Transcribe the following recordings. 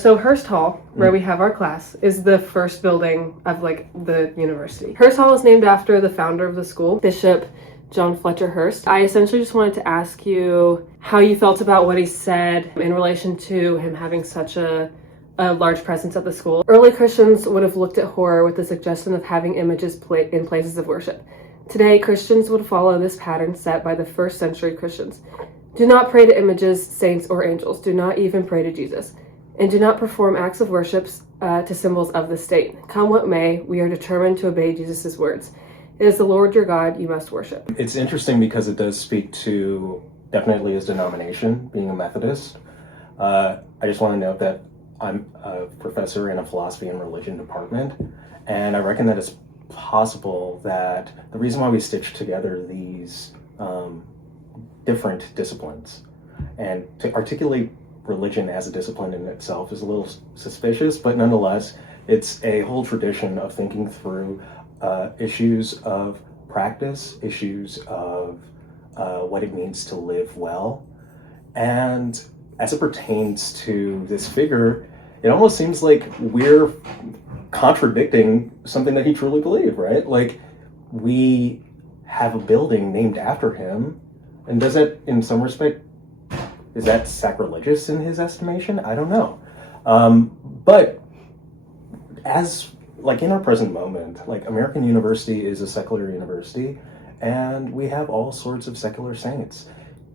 So Hearst Hall, where we have our class, is the first building of the university. Hearst Hall is named after the founder of the school, Bishop John Fletcher Hearst. I essentially just wanted to ask you how you felt about what he said in relation to him having such a large presence at the school. Early Christians would have looked at horror with the suggestion of having images in places of worship. Today, Christians would follow this pattern set by the first century Christians. Do not pray to images, saints, or angels. Do not even pray to Jesus. And do not perform acts of worship to symbols of the state. Come what may, we are determined to obey Jesus' words. It is the Lord your God you must worship. It's interesting because it does speak to definitely his denomination, being a Methodist. I just want to note that I'm a professor in a philosophy and religion department, and I reckon that it's possible that the reason why we stitch together these different disciplines and to articulate religion as a discipline in itself is a little suspicious, but nonetheless, it's a whole tradition of thinking through issues of practice, issues of what it means to live well. And as it pertains to this figure, it almost seems like we're contradicting something that he truly believed, right? Like, we have a building named after him, and does it, in some respect, is that sacrilegious in his estimation? I don't know. But as, in our present moment, American University is a secular university, and we have all sorts of secular saints.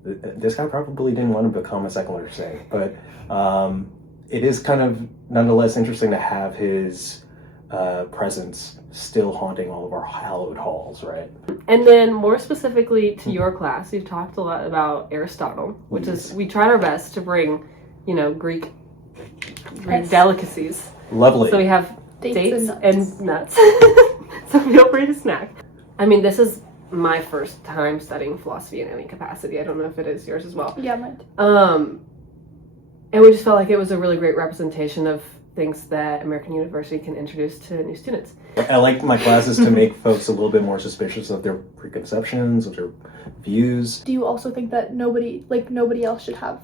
This guy probably didn't want to become a secular saint, but it is kind of nonetheless interesting to have his presence still haunting all of our hallowed halls, right? And then more specifically to your class, you've talked a lot about Aristotle, which is, we tried our best to bring, Greek delicacies. Lovely. So we have dates and nuts. So feel free to snack. I mean, this is my first time studying philosophy in any capacity. I don't know if it is yours as well. Yeah, mine. And we just felt like it was a really great representation of things that American University can introduce to new students. I like my classes to make folks a little bit more suspicious of their preconceptions, of their views. Do you also think that nobody else should have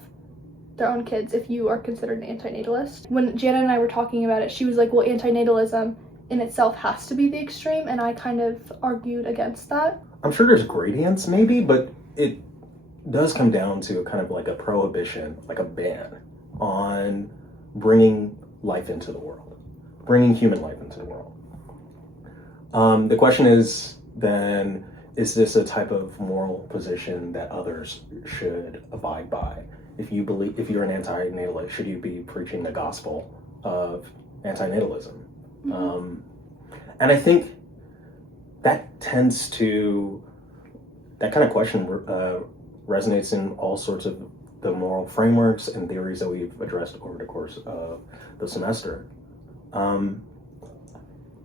their own kids if you are considered an anti-natalist? When Janet and I were talking about it, she was like, well, anti-natalism in itself has to be the extreme, and I kind of argued against that. I'm sure there's gradients maybe, but it does come down to kind of like a prohibition, like a ban on bringing life into the world, bringing human life into the world. The question is then, is this a type of moral position that others should abide by? If you're an anti-natalist, should you be preaching the gospel of anti-natalism? Mm-hmm. And I think that kind of question resonates in all sorts of the moral frameworks and theories that we've addressed over the course of the semester.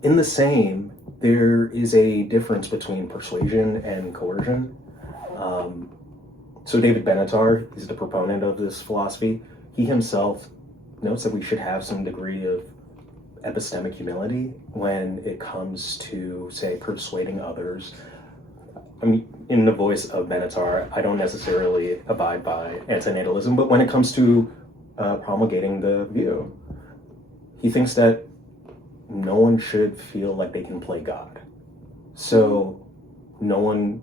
In the same, there is a difference between persuasion and coercion. So David Benatar is the proponent of this philosophy. He himself notes that we should have some degree of epistemic humility when it comes to, say, persuading others. I mean, in the voice of Benatar, I don't necessarily abide by antinatalism, but when it comes to promulgating the view, he thinks that no one should feel like they can play God. So no one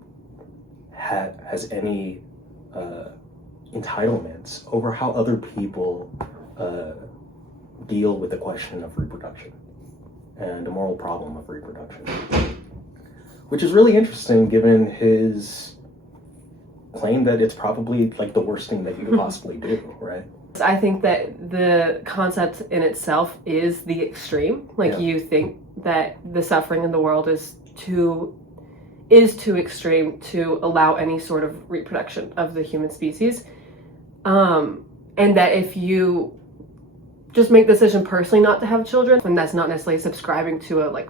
has any entitlements over how other people deal with the question of reproduction and the moral problem of reproduction. Which is really interesting given his claim that it's probably the worst thing that you could possibly do, right? I think that the concept in itself is the extreme. You think that the suffering in the world is too extreme to allow any sort of reproduction of the human species. And that if you just make the decision personally not to have children, and that's not necessarily subscribing to a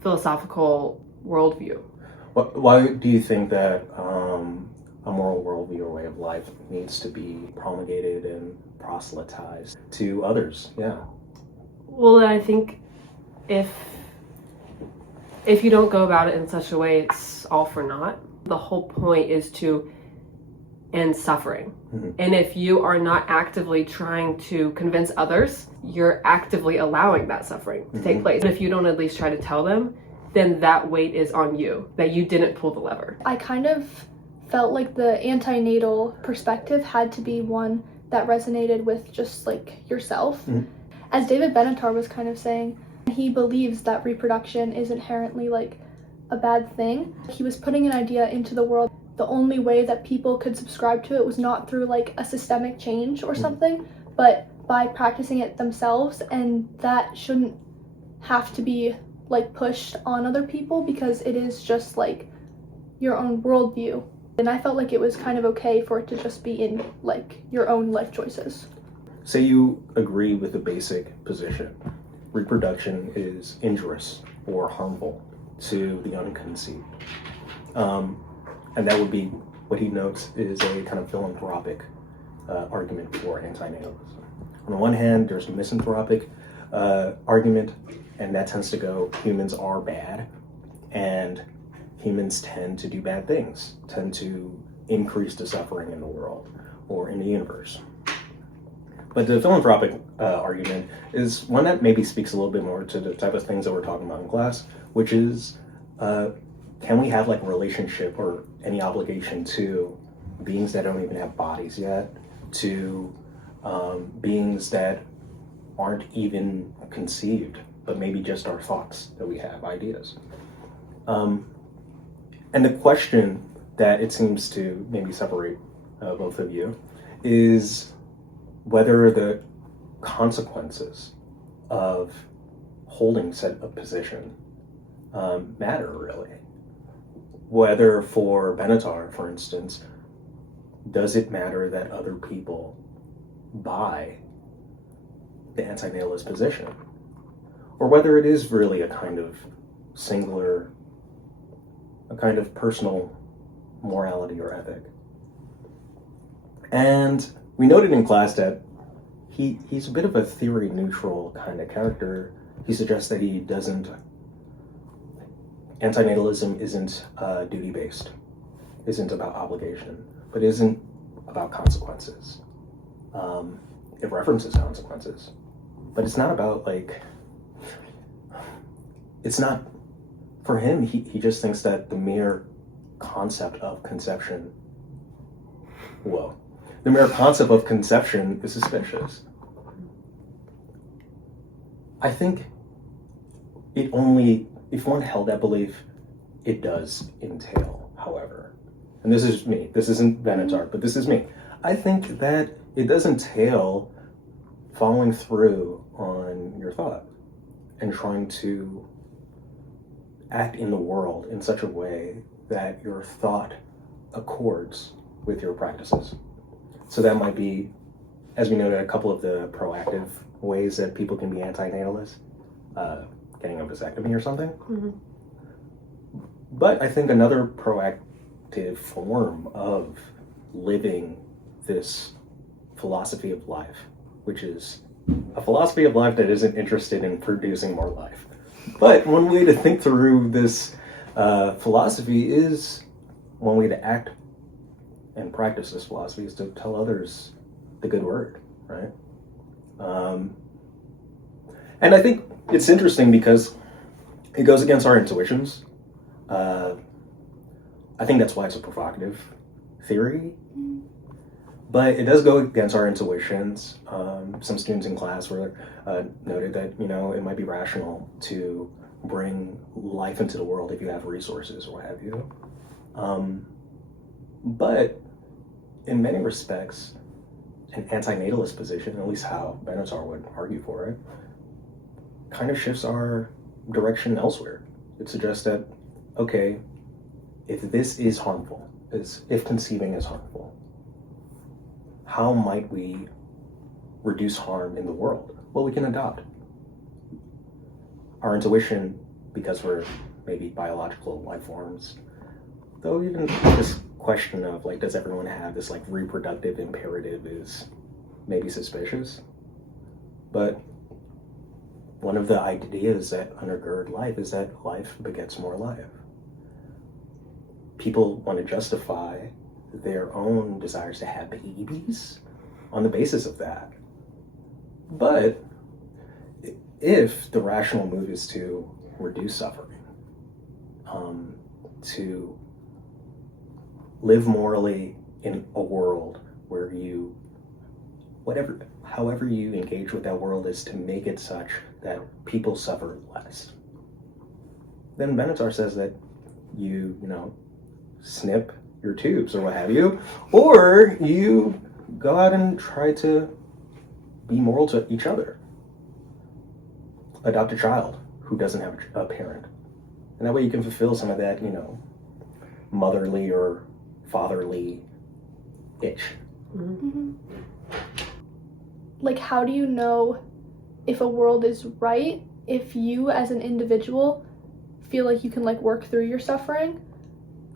philosophical worldview. Why do you think that a moral worldview or way of life needs to be promulgated and proselytized to others? Yeah. Well, I think if you don't go about it in such a way, it's all for naught. The whole point is to and suffering. And if you are not actively trying to convince others, you're actively allowing that suffering to take place. And if you don't at least try to tell them, then that weight is on you, that you didn't pull the lever. I kind of felt like the antenatal perspective had to be one that resonated with just like yourself. As David Benatar was kind of saying, he believes that reproduction is inherently like a bad thing. He was putting an idea into the world. The only way that people could subscribe to it was not through like a systemic change or something, but by practicing it themselves, and that shouldn't have to be like pushed on other people because it is just like your own worldview. And I felt like it was kind of okay for it to just be in like your own life choices. Say you agree with the basic position. Reproduction is injurious or harmful to the unconceived. And that would be what he notes is a kind of philanthropic argument for antinatalism. On the one hand, there's a misanthropic argument, and that tends to go, humans are bad, and humans tend to do bad things, tend to increase the suffering in the world or in the universe. But the philanthropic argument is one that maybe speaks a little bit more to the type of things that we're talking about in class, which is, can we have like a relationship or any obligation to beings that don't even have bodies yet, to beings that aren't even conceived, but maybe just our thoughts that we have, ideas. And the question that it seems to maybe separate both of you is whether the consequences of holding said a position matter really. Whether for Benatar, for instance, does it matter that other people buy the antinatalist position? Or whether it is really a kind of singular, a kind of personal morality or ethic. And we noted in class that he's a bit of a theory-neutral kind of character. He suggests that he doesn't, antinatalism isn't duty-based, isn't about obligation, but isn't about consequences. It references consequences, but it's not about like, it's not, for him, he just thinks that the mere concept of conception, the mere concept of conception is suspicious. I think it only, if one held that belief, it does entail, however, and this is me, this isn't Benatar, but this is me. I think that it does entail following through on your thought and trying to act in the world in such a way that your thought accords with your practices. So that might be, as we noted, a couple of the proactive ways that people can be antinatalist, getting a vasectomy or something. But I think another proactive form of living this philosophy of life, which is a philosophy of life that isn't interested in producing more life. But one way to think through this philosophy is, one way to act and practice this philosophy is to tell others the good word, right? And I think it's interesting because it goes against our intuitions. I think that's why it's a provocative theory, but it does go against our intuitions. Some students in class were noted that, you know, it might be rational to bring life into the world if you have resources or what have you. But in many respects, an antinatalist position, at least how Benatar would argue for it, kind of shifts our direction elsewhere. It suggests that, okay, if this is harmful, if conceiving is harmful, how might we reduce harm in the world? Well, we can adopt. Our intuition, because we're maybe biological life forms, though even this question of like, does everyone have this like reproductive imperative is maybe suspicious. But one of the ideas that undergird life is that life begets more life. People want to justify their own desires to have babies on the basis of that. But if the rational move is to reduce suffering, to live morally in a world where you, however you engage with that world is to make it such that people suffer less, then Benatar says that you snip your tubes or what have you, or you go out and try to be moral to each other. Adopt a child who doesn't have a parent. And that way you can fulfill some of that, motherly or fatherly itch. Mm-hmm. Like, how do you know if a world is right if you as an individual feel like you can work through your suffering,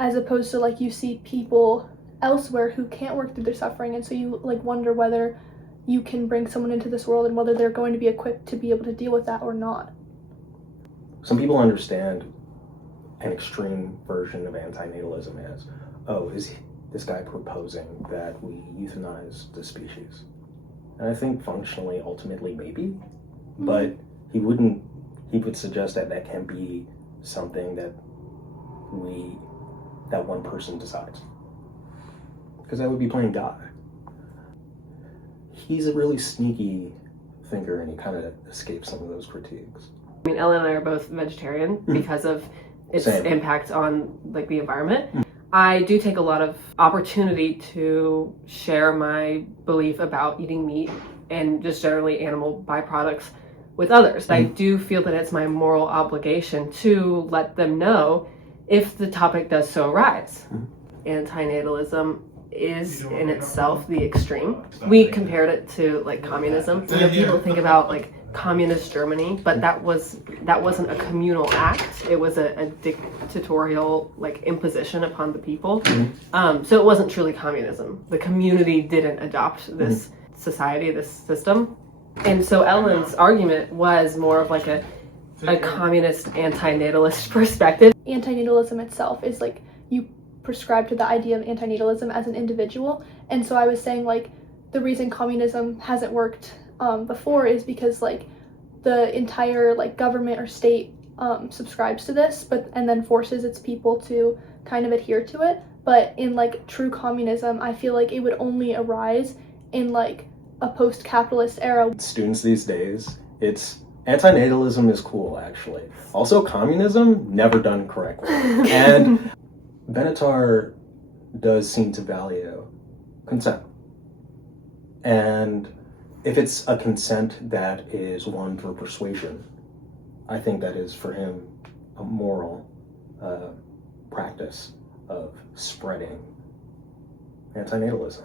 as opposed to you see people elsewhere who can't work through their suffering, and so you wonder whether you can bring someone into this world and whether they're going to be equipped to be able to deal with that or not. Some people understand an extreme version of anti-natalism as, oh, is this guy proposing that we euthanize the species? And I think functionally, ultimately, maybe, but he would suggest that that can be something that one person decides. Because that would be playing God. He's a really sneaky thinker, and he kind of escapes some of those critiques. I mean, Ellen and I are both vegetarian because of its impact on the environment. I do take a lot of opportunity to share my belief about eating meat and just generally animal byproducts with others. I do feel that it's my moral obligation to let them know if the topic does so arise. Anti-natalism is in itself the extreme. We compared it to communism. People think about communist Germany, but that wasn't a communal act. It was a dictatorial imposition upon the people. So it wasn't truly communism. The community didn't adopt this society, this system. And so Ellen's argument was more of a communist anti-natalist perspective. Anti-natalism itself is you prescribe to the idea of anti-natalism as an individual, and so I was saying the reason communism hasn't worked before is because the entire government or state subscribes to this, and then forces its people to kind of adhere to it. But in true communism, I feel it would only arise in a post-capitalist era. Students these days, anti-natalism is cool, actually. Also, communism, never done correctly. And Benatar does seem to value consent. And if it's a consent that is won through persuasion, I think that is for him a moral practice of spreading anti-natalism.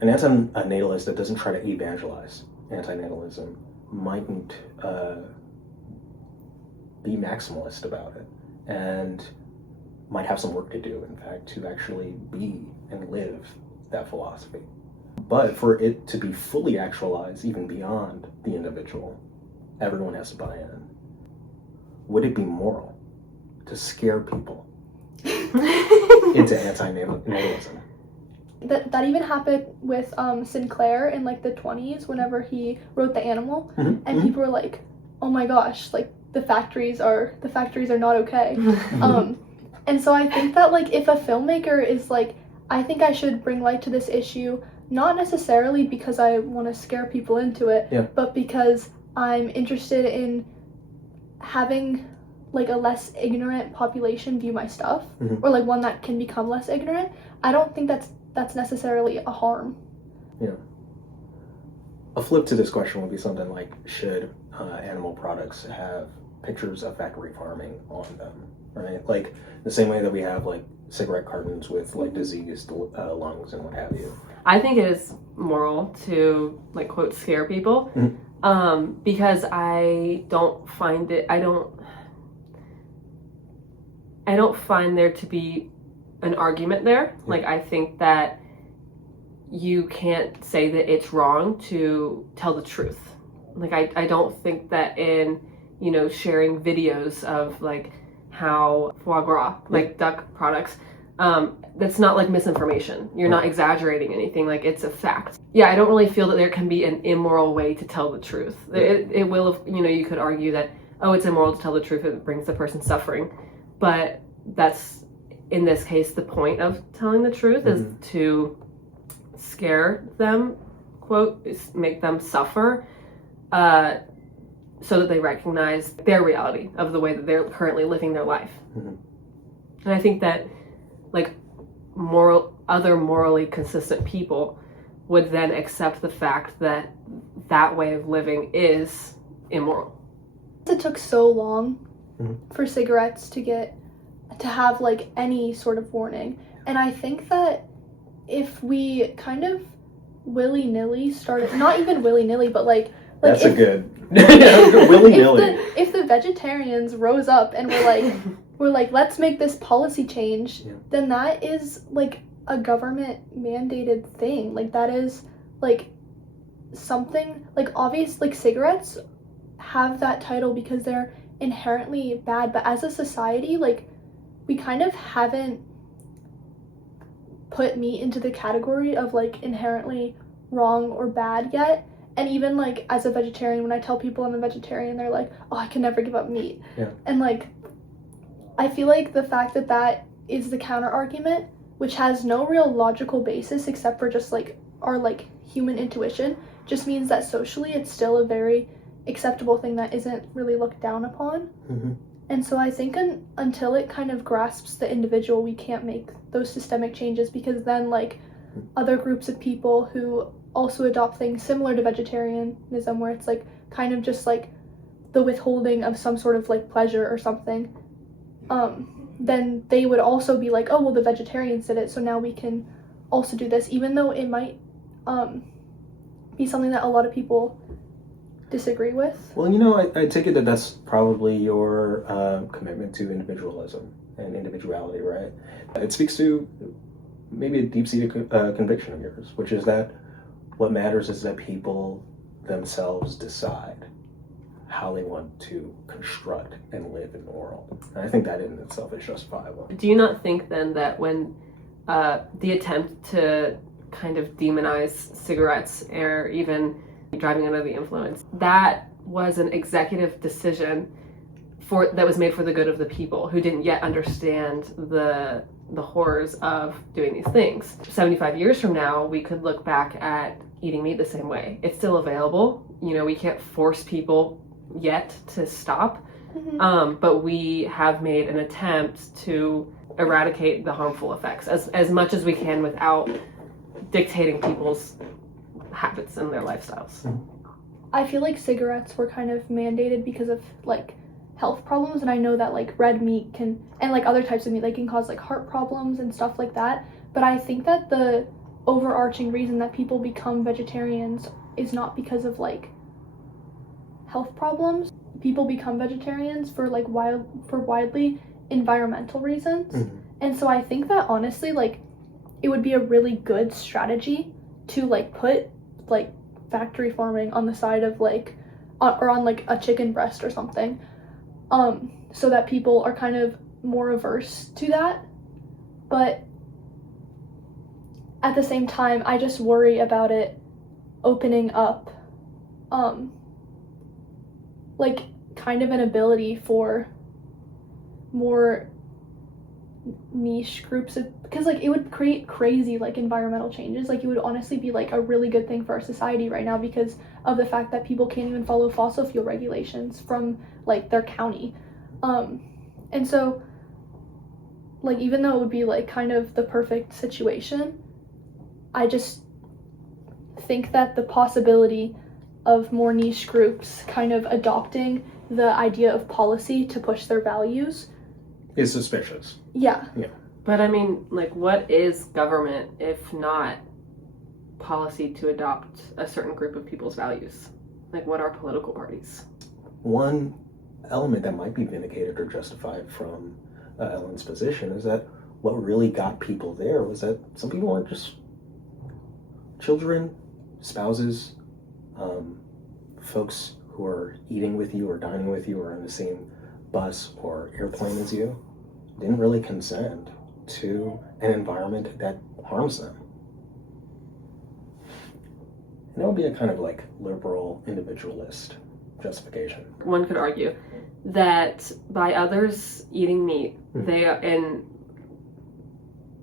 An anti-natalist that doesn't try to evangelize anti-natalism mightn't be maximalist about it, and might have some work to do, in fact, to actually be and live that philosophy. But for it to be fully actualized, even beyond the individual, everyone has to buy in. Would it be moral to scare people into anti-natalism? That even happened with Sinclair in the 20s, whenever he wrote The Animal, and people were like, "Oh my gosh, the factories are not okay." And so I think that if a filmmaker is I think I should bring light to this issue, not necessarily because I want to scare people into it, but because I'm interested in having a less ignorant population view my stuff, or one that can become less ignorant. I don't think that's necessarily a harm. Yeah. A flip to this question would be something should animal products have pictures of factory farming on them, right? The same way that we have cigarette cartons with diseased lungs and what have you. I think it is moral to quote scare people, because I don't find there to be an argument there. I think that you can't say that it's wrong to tell the truth. I don't think that in sharing videos of how foie gras, duck products, That's not like misinformation. You're not exaggerating anything. Like, it's a fact. Yeah, I don't really feel that there can be an immoral way to tell the truth. It will, you could argue that, oh, it's immoral to tell the truth if it brings the person suffering. But that's, in this case, the point of telling the truth is to scare them, quote, make them suffer, so that they recognize their reality of the way that they're currently living their life. And I think that, like, other morally consistent people would then accept the fact that that way of living is immoral. It took so long for cigarettes to have like any sort of warning, and I think that if we kind of willy-nilly started, not even willy-nilly, but like that's if, a good willy-nilly. If the vegetarians rose up and were like, let's make this policy change, then that is like a government mandated thing. Like, that is like something, like, obvious, like, cigarettes have that title because they're inherently bad, but as a society, like, we kind of haven't put meat into the category of like inherently wrong or bad yet. And even like as a vegetarian, when I tell people I'm a vegetarian, they're like, oh, I can never give up meat. And like, I feel like the fact that that is the counter argument, which has no real logical basis except for just like our like human intuition, just means that socially it's still a very acceptable thing that isn't really looked down upon. And so I think until it kind of grasps the individual, we can't make those systemic changes, because then like other groups of people who also adopt things similar to vegetarianism, where it's like kind of just like the withholding of some sort of like pleasure or something, then they would also be like, oh, well, the vegetarians did it, so now we can also do this, even though it might be something that a lot of people disagree with. Well, I take it that that's probably your commitment to individualism and individuality, right? It speaks to maybe a deep-seated conviction of yours, which is that what matters is that people themselves decide how they want to construct and live in the world. And I think that in itself is justifiable. Do you not think then that when the attempt to kind of demonize cigarettes or even driving under the influence, that was an executive decision that was made for the good of the people who didn't yet understand the horrors of doing these things? 75 years from now, we could look back at eating meat the same way. It's still available. We can't force people yet to stop, but we have made an attempt to eradicate the harmful effects as much as we can without dictating people's habits and their lifestyles. I feel like cigarettes were kind of mandated because of like health problems, and I know that like red meat can, and like other types of meat, like can cause like heart problems and stuff like that. But I think that the overarching reason that people become vegetarians is not because of like health problems. People become vegetarians for like widely environmental reasons. And so I think that honestly, like, it would be a really good strategy to like put like factory farming on the side of like or on like a chicken breast or something, so that people are kind of more averse to that. But at the same time, I just worry about it opening up like kind of an ability for more niche groups because like it would create crazy like environmental changes. Like, it would honestly be like a really good thing for our society right now because of the fact that people can't even follow fossil fuel regulations from like their county, and so like even though it would be like kind of the perfect situation, I just think that the possibility of more niche groups kind of adopting the idea of policy to push their values is suspicious. Yeah. But I mean, like, what is government if not policy to adopt a certain group of people's values? Like, what are political parties? One element that might be vindicated or justified from Ellen's position is that what really got people there was that some people aren't just children, spouses, folks who are eating with you or dining with you or in the same bus or airplane as you didn't really consent to an environment that harms them. And that would be a kind of like liberal individualist justification. One could argue that by others eating meat, and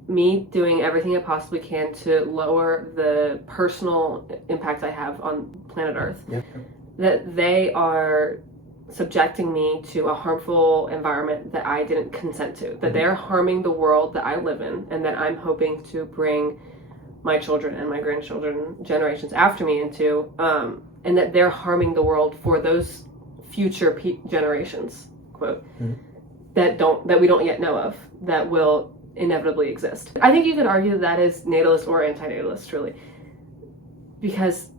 me doing everything I possibly can to lower the personal impact I have on planet Earth, that they are subjecting me to a harmful environment that I didn't consent to, that they're harming the world that I live in, and that I'm hoping to bring my children and my grandchildren, generations after me into, and that they're harming the world for those future generations, quote, that we don't yet know of, that will inevitably exist. I think you could argue that is natalist or anti-natalist, really, because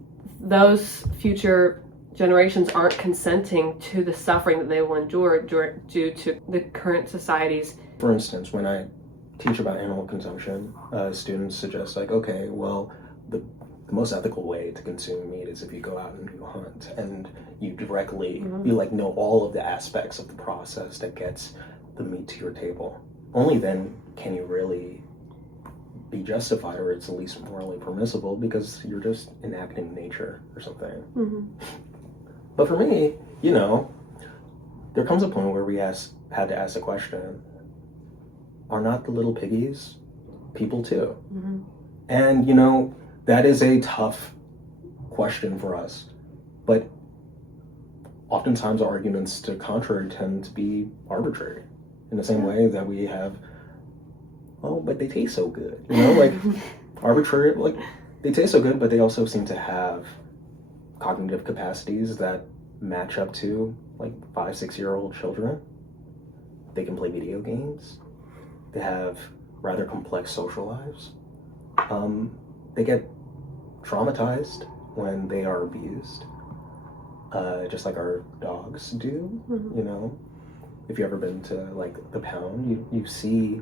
those future generations aren't consenting to the suffering that they will endure due to the current society's. For instance, when I teach about animal consumption, students suggest like, okay, well, the most ethical way to consume meat is if you go out and you hunt and you directly, you like know all of the aspects of the process that gets the meat to your table. Only then can you really be justified, or it's at least morally permissible, because you're just enacting nature or something. But for me, you know, there comes a point where we had to ask the question, are not the little piggies people too? And, you know, that is a tough question for us. But oftentimes our arguments to contrary tend to be arbitrary, in the same way that we have, oh, but they taste so good. You know, like arbitrary, like they taste so good, but they also seem to have cognitive capacities that match up to like 5-6-year-old children. They can play video games. They have rather complex social lives. They get traumatized when they are abused, just like our dogs do. You know, if you've ever been to like the pound, you see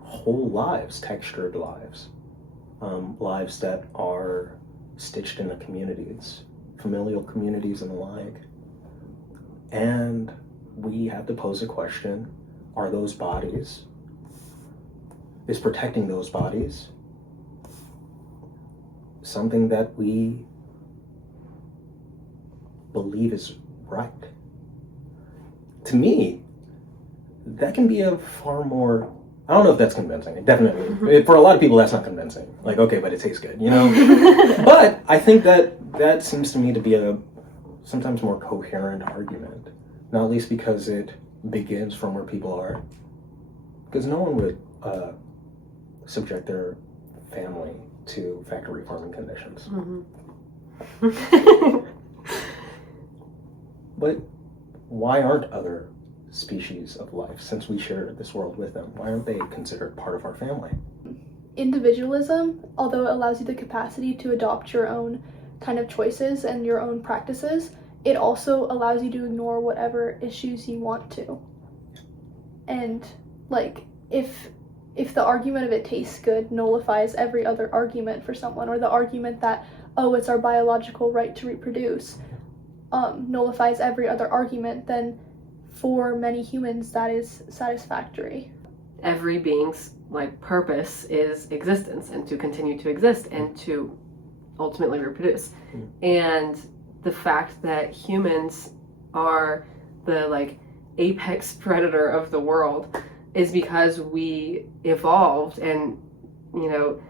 whole lives, textured lives, lives that are stitched into communities, familial communities and the like. And we have to pose a question, are those bodies, is protecting those bodies something that we believe is right? To me, that can be a far more, I don't know if that's convincing. Definitely. For a lot of people, that's not convincing. Like, okay, but it tastes good, you know? But I think that seems to me to be a sometimes more coherent argument. Not least because it begins from where people are. Because no one would subject their family to factory farming conditions. But why aren't other species of life, since we share this world with them, why aren't they considered part of our family? Individualism, although it allows you the capacity to adopt your own kind of choices and your own practices, it also allows you to ignore whatever issues you want to. And like, if the argument of it tastes good nullifies every other argument for someone, or the argument that, oh, it's our biological right to reproduce, nullifies every other argument, then for many humans that is satisfactory. Every being's like purpose is existence, and to continue to exist and to ultimately reproduce. And the fact that humans are the like apex predator of the world is because we evolved and, you know,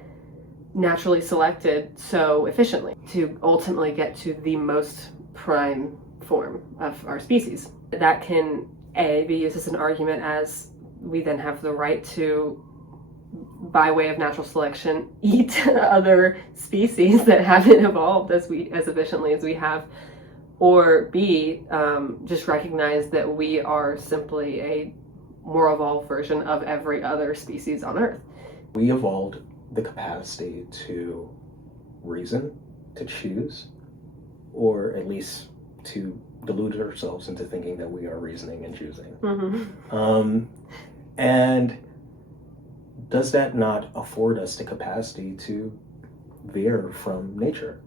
naturally selected so efficiently to ultimately get to the most prime form of our species. That can, A, be used as an argument as we then have the right to, by way of natural selection, eat other species that haven't evolved as efficiently as we have, or B, just recognize that we are simply a more evolved version of every other species on Earth. We evolved the capacity to reason, to choose, or at least to delude ourselves into thinking that we are reasoning and choosing. And does that not afford us the capacity to veer from nature?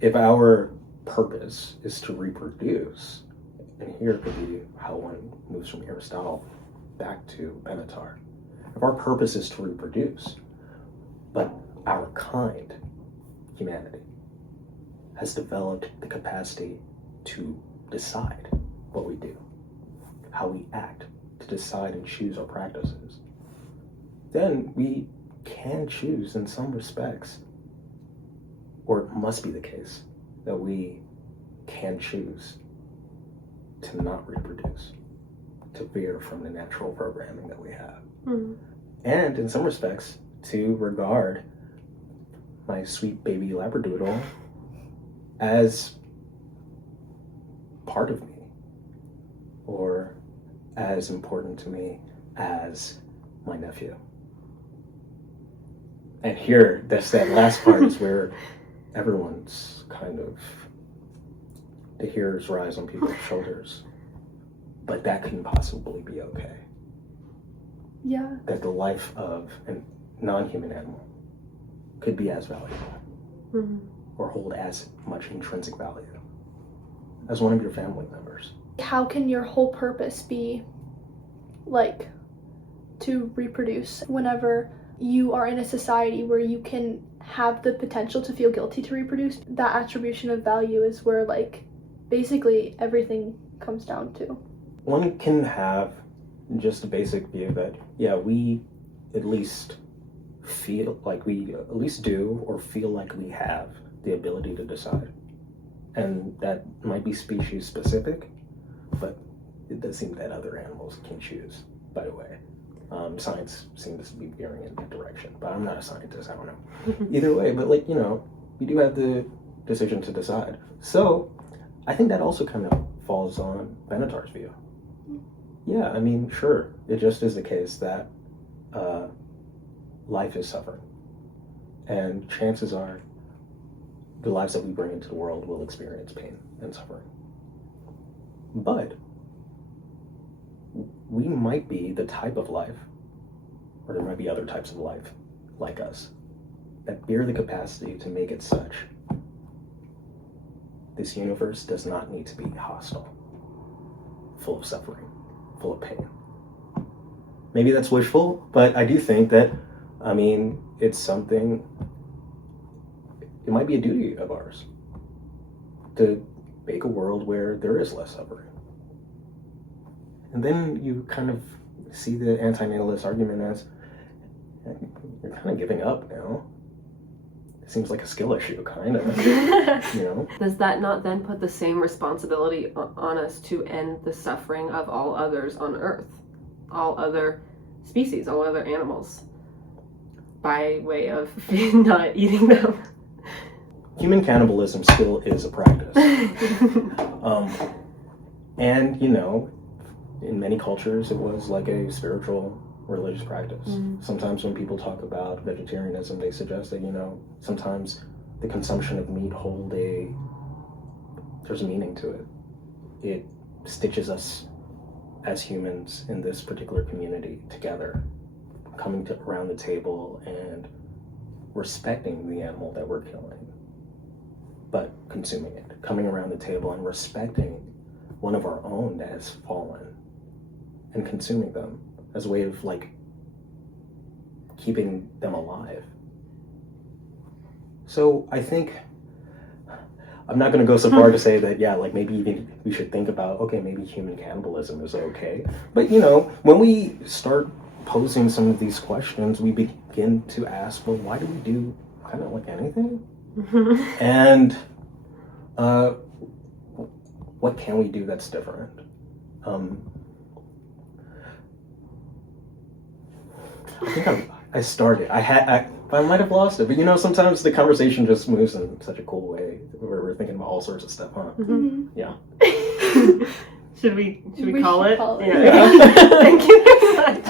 If our purpose is to reproduce, and here could be how one moves from Aristotle back to Benatar, if our purpose is to reproduce, but our kind, humanity, has developed the capacity to decide what we do, how we act, to decide and choose our practices, then we can choose in some respects, or it must be the case, that we can choose to not reproduce, to veer from the natural programming that we have. Mm-hmm. And in some respects, to regard my sweet baby Labradoodle as part of me, or as important to me as my nephew. And here, that last part is where everyone's kind of, the hairs rise on people's shoulders. But that couldn't possibly be okay. Yeah. That the life of a non-human animal could be as valuable, Mm-hmm. or hold as much intrinsic value as one of your family members. How can your whole purpose be, like, to reproduce whenever you are in a society where you can have the potential to feel guilty to reproduce? That attribution of value is where, like, basically everything comes down to. One can have just a basic view that, yeah, we at least feel like we at least do or feel like we have the ability to decide. And that might be species specific, but it does seem that other animals can choose, by the way. Science seems to be veering in that direction, but I'm not a scientist, I don't know. Either way, but like, you know, we do have the decision to decide. So I think that also kind of falls on Benatar's view. Yeah, I mean, sure, it just is the case that life is suffering. And chances are the lives that we bring into the world will experience pain and suffering. But we might be the type of life, or there might be other types of life like us, that bear the capacity to make it such. This universe does not need to be hostile, full of suffering, full of pain. Maybe that's wishful, but I do think that, I mean, it's something, it might be a duty of ours to make a world where there is less suffering. And then you kind of see the anti-natalist argument as, you're kind of giving up now. It seems like a skill issue, kind of, you know? Does that not then put the same responsibility on us to end the suffering of all others on Earth? All other species, all other animals, by way of not eating them? Human cannibalism still is a practice. And, you know, in many cultures, it was like a spiritual, religious practice. Mm-hmm. Sometimes when people talk about vegetarianism, they suggest that, you know, sometimes the consumption of meat there's meaning to it. It stitches us as humans in this particular community together, coming around the table and respecting the animal that we're killing, but consuming it, coming around the table and respecting one of our own that has fallen and consuming them as a way of, like, keeping them alive. So I think, I'm not going to go so far to say that, yeah, like, maybe even we should think about, okay, maybe human cannibalism is okay. But, you know, when we start posing some of these questions, we begin to ask, well, why do we do kind of like anything? And what can we do that's different? I think I started. I might have lost it, but you know, sometimes the conversation just moves in such a cool way where we're thinking about all sorts of stuff, huh? Mm-hmm. Yeah. Should we call it? Call it. Yeah. Thank you very much.